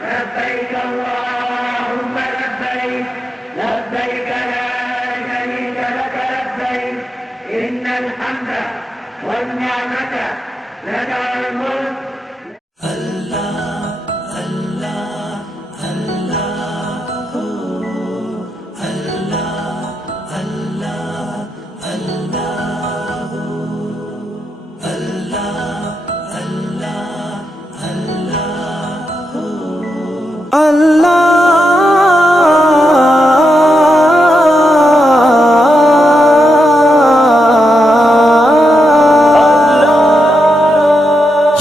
لبيك اللهم لبيك لبيك لا شريك لك لبيك إن الحمد والنعمة لك الملك.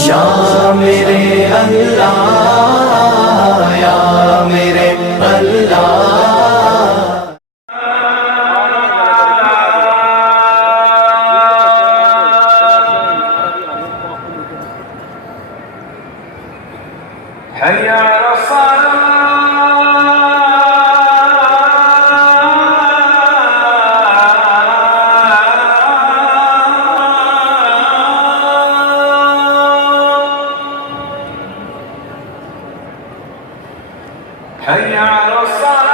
या मेरे अल्लाह या मेरे अल्लाह। حي على الصلاة حي على الصلاة